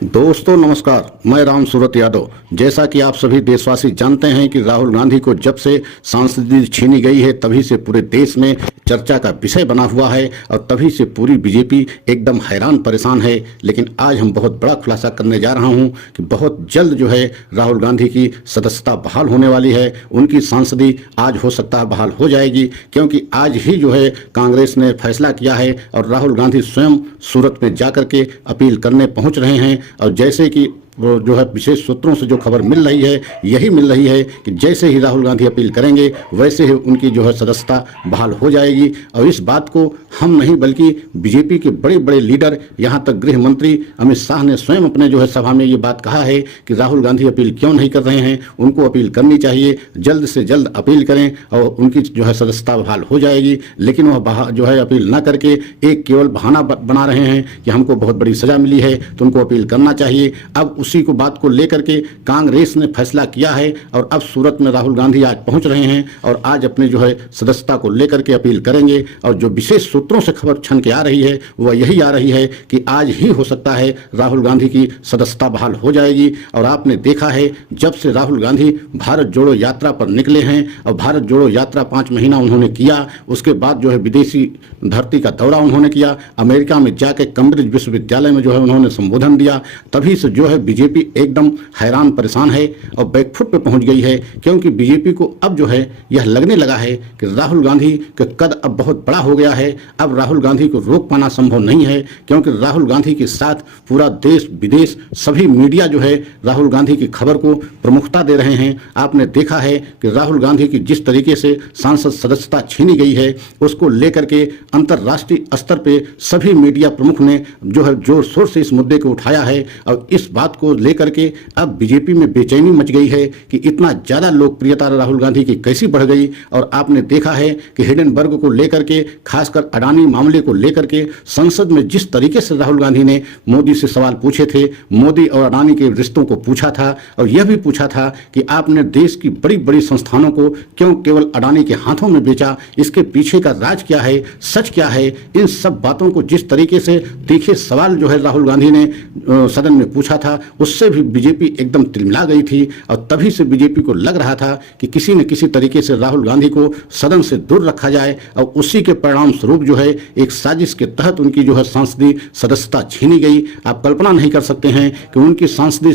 दोस्तों नमस्कार, मैं राम सूरत यादव। जैसा कि आप सभी देशवासी जानते हैं कि राहुल गांधी को जब से सांसदी छीनी गई है तभी से पूरे देश में चर्चा का विषय बना हुआ है और तभी से पूरी बीजेपी एकदम हैरान परेशान है। लेकिन आज हम बहुत बड़ा खुलासा करने जा रहा हूं कि बहुत जल्द जो है राहुल गांधी की सदस्यता बहाल होने वाली है। उनकी सांसदी आज हो सकता है बहाल हो जाएगी, क्योंकि आज ही जो है कांग्रेस ने फैसला किया है और राहुल गांधी स्वयं सूरत में जाकर के अपील करने पहुंच रहे हैं। और जैसे कि वो जो है विशेष सूत्रों से जो खबर मिल रही है यही मिल रही है कि जैसे ही राहुल गांधी अपील करेंगे वैसे ही उनकी जो है सदस्यता बहाल हो जाएगी। और इस बात को हम नहीं बल्कि बीजेपी के बड़े बड़े लीडर, यहाँ तक गृह मंत्री अमित शाह ने स्वयं अपने जो है सभा में ये बात कहा है कि राहुल गांधी अपील क्यों नहीं कर रहे हैं, उनको अपील करनी चाहिए, जल्द से जल्द अपील करें और उनकी जो है सदस्यता बहाल हो जाएगी। लेकिन वह जो है अपील न करके एक केवल बहाना बना रहे हैं कि हमको बहुत बड़ी सजा मिली है तो उनको अपील करना चाहिए। अब उसी को बात को लेकर के कांग्रेस ने फैसला किया है और अब सूरत में राहुल गांधी आज पहुंच रहे हैं और आज अपने जो है सदस्यता को लेकर के अपील करेंगे। और जो विशेष सूत्रों से खबर छन के आ रही है वह यही आ रही है कि आज ही हो सकता है राहुल गांधी की सदस्यता बहाल हो जाएगी। और आपने देखा है जब से राहुल गांधी भारत जोड़ो यात्रा पर निकले हैं और भारत जोड़ो यात्रा 5 महीना उन्होंने किया, उसके बाद जो है विदेशी धरती का दौरा उन्होंने किया, अमेरिका में जाके कैम्ब्रिज विश्वविद्यालय में जो है उन्होंने संबोधन दिया, तभी से जो है बीजेपी एकदम हैरान परेशान है और बैकफुट पे पहुंच गई है। क्योंकि बीजेपी को अब जो है यह लगने लगा है कि राहुल गांधी का कद अब बहुत बड़ा हो गया है। अब राहुल गांधी को रोक पाना संभव नहीं है, क्योंकि राहुल गांधी के साथ पूरा देश विदेश सभी मीडिया जो है राहुल गांधी की खबर को प्रमुखता दे रहे हैं। आपने देखा है कि राहुल गांधी की जिस तरीके से सांसद सदस्यता छीनी गई है उसको लेकर के अंतर्राष्ट्रीय स्तर पे सभी मीडिया प्रमुख ने जो है जोर शोर से इस मुद्दे को उठाया है। और इस बात को लेकर के अब बीजेपी में बेचैनी मच गई है कि इतना ज्यादा लोकप्रियता राहुल गांधी की कैसी बढ़ गई। और आपने देखा है कि हिडेनबर्ग को लेकर के, खासकर अडानी मामले को लेकर के संसद में जिस तरीके से राहुल गांधी ने मोदी से सवाल पूछे थे, मोदी और अडानी के रिश्तों को पूछा था और यह भी पूछा था कि आपने देश की बड़ी बड़ी संस्थानों को क्यों केवल अडानी के हाथों में बेचा, इसके पीछे का राज क्या है, सच क्या है। इन सब बातों को जिस तरीके से तीखे सवाल जो है राहुल गांधी ने सदन में पूछा था उससे भी बीजेपी एकदम तिलमिला गई थी। और तभी से बीजेपी को लग रहा था कि किसी न किसी तरीके से राहुल गांधी को सदन से दूर रखा जाए और उसी के परिणाम स्वरूप जो है एक साजिश के तहत उनकी जो है सांसदीय सदस्यता छीनी गई। आप कल्पना नहीं कर सकते हैं कि उनकी सांसदीय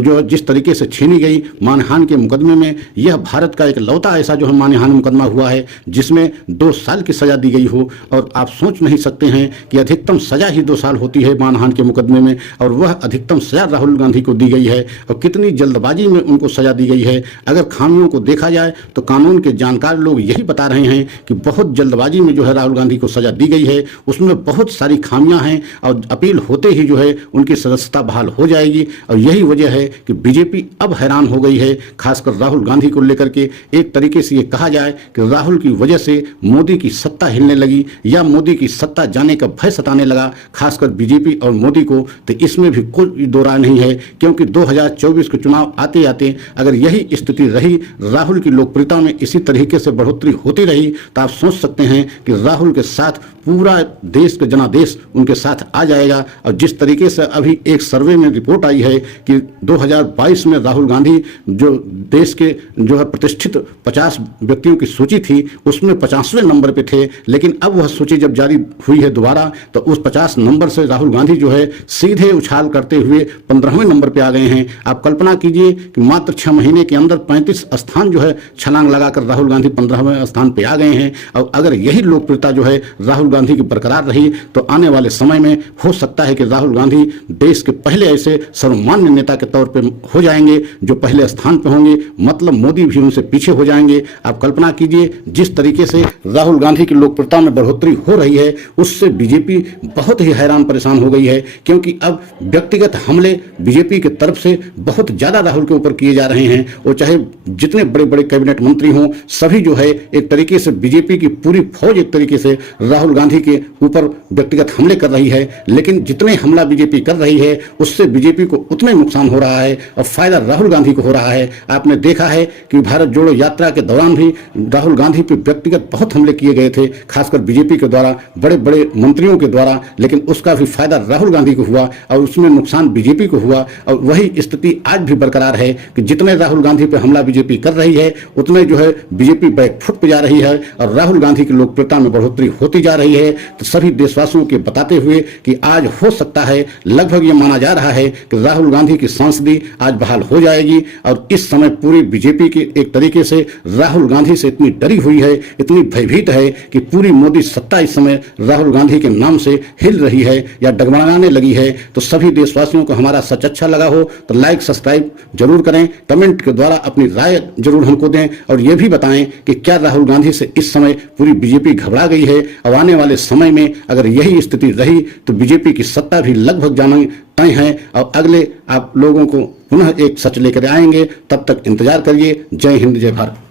जो जिस तरीके से छीनी गई मानहान के मुकदमे में, यह भारत का एक लौता ऐसा जो है मानहान मुकदमा हुआ है जिसमें 2 साल की सजा दी गई हो। और आप सोच नहीं सकते हैं कि अधिकतम सजा ही 2 साल होती है मानहान के मुकदमे में, और वह अधिकतम सजा राहुल गांधी को दी गई है और कितनी जल्दबाजी में उनको सजा दी गई है। अगर खामियों को देखा जाए तो कानून के जानकार लोग यही बता रहे हैं कि बहुत जल्दबाजी में जो है राहुल गांधी को सजा दी गई है, उसमें बहुत सारी खामियां हैं और अपील होते ही जो है उनकी सदस्यता बहाल हो जाएगी। और यही वजह है कि बीजेपी अब हैरान हो गई है, खासकर राहुल गांधी को लेकर के। एक तरीके से ये कहा जाए कि राहुल की वजह से मोदी की सत्ता हिलने लगी या मोदी की सत्ता जाने का भय सताने लगा, खासकर बीजेपी और मोदी को। तो इसमें भी कोई दो राय नहीं है, क्योंकि 2024 के चुनाव आते आते अगर यही स्थिति रही, राहुल की लोकप्रियता में इसी तरीके से बढ़ोतरी होती रही, तो आप सोच सकते हैं कि राहुल के साथ पूरा देश का जनादेश उनके साथ आ जाएगा। और जिस तरीके से अभी एक सर्वे में रिपोर्ट आई है कि 2022 में राहुल गांधी जो देश के जो है प्रतिष्ठित 50 व्यक्तियों की सूची थी उसमें 50वें नंबर पे थे, लेकिन अब वह सूची जब जारी हुई है दोबारा तो उस 50 नंबर से राहुल गांधी जो है सीधे उछाल करते हुए 15वें नंबर पे आ गए हैं। आप कल्पना कीजिए कि मात्र 6 महीने के अंदर 35 स्थान जो है छलांग लगाकर राहुल गांधी 15वें स्थान पे आ गए हैं। और अगर यही लोकप्रियता जो है राहुल गांधी की बरकरार रही तो आने वाले समय में हो सकता है कि राहुल गांधी देश के पहले ऐसे सर्वमान्य नेता के तौर पे हो जाएंगे जो पहले स्थान पे होंगे, मतलब मोदी भी उनसे पीछे हो जाएंगे। आप कल्पना कीजिए जिस तरीके से राहुल गांधी की लोकप्रियता में बढ़ोतरी हो रही है उससे बीजेपी बहुत ही हैरान परेशान हो गई है, क्योंकि अब व्यक्तिगत हमले बीजेपी की तरफ से बहुत ज्यादा राहुल के ऊपर किए जा रहे हैं। वो चाहे जितने बड़े बड़े कैबिनेट मंत्री हों, सभी जो है एक तरीके से बीजेपी की पूरी फौज एक तरीके से राहुल गांधी के ऊपर व्यक्तिगत हमले कर रही है। लेकिन जितने हमला बीजेपी कर रही है उससे बीजेपी को उतना नुकसान हो रहा है और फायदा राहुल गांधी को हो रहा है। आपने देखा है कि भारत जोड़ो यात्रा के दौरान भी राहुल गांधी पर व्यक्तिगत बहुत हमले किए गए थे, खासकर बीजेपी के द्वारा, बड़े बड़े मंत्रियों के द्वारा, लेकिन उसका भी फायदा राहुल गांधी को हुआ और उसमें नुकसान बीजेपी को हुआ। और वही स्थिति आज भी बरकरार है कि जितने राहुल गांधी पर हमला बीजेपी कर रही है उतने जो है बीजेपी बैकफुट पे जा रही है और राहुल गांधी की लोकप्रियता में बढ़ोतरी होती जा रही है। तो सभी देशवासियों के बताते हुए कि आज हो सकता है, लगभग ये माना जा रहा है कि राहुल गांधी की सांसदी आज बहाल हो जाएगी। और इस समय पूरी बीजेपी की एक तरीके से राहुल गांधी से इतनी डरी हुई है, इतनी भयभीत है कि पूरी मोदी सत्ता इस समय राहुल गांधी के नाम से हिल रही है या डगमगाने लगी है। तो सभी देशवासियों को हमारा सच अच्छा लगा हो तो लाइक सब्सक्राइब जरूर करें, कमेंट के द्वारा अपनी राय जरूर हमको दें और ये भी बताएं कि क्या राहुल गांधी से इस समय पूरी बीजेपी घबरा गई है और आने वाले समय में अगर यही स्थिति रही तो बीजेपी की सत्ता भी लगभग जाना तय है। और अगले आप लोगों को पुनः एक सच लेकर आएंगे, तब तक इंतजार करिए। जय हिंद, जय भारत।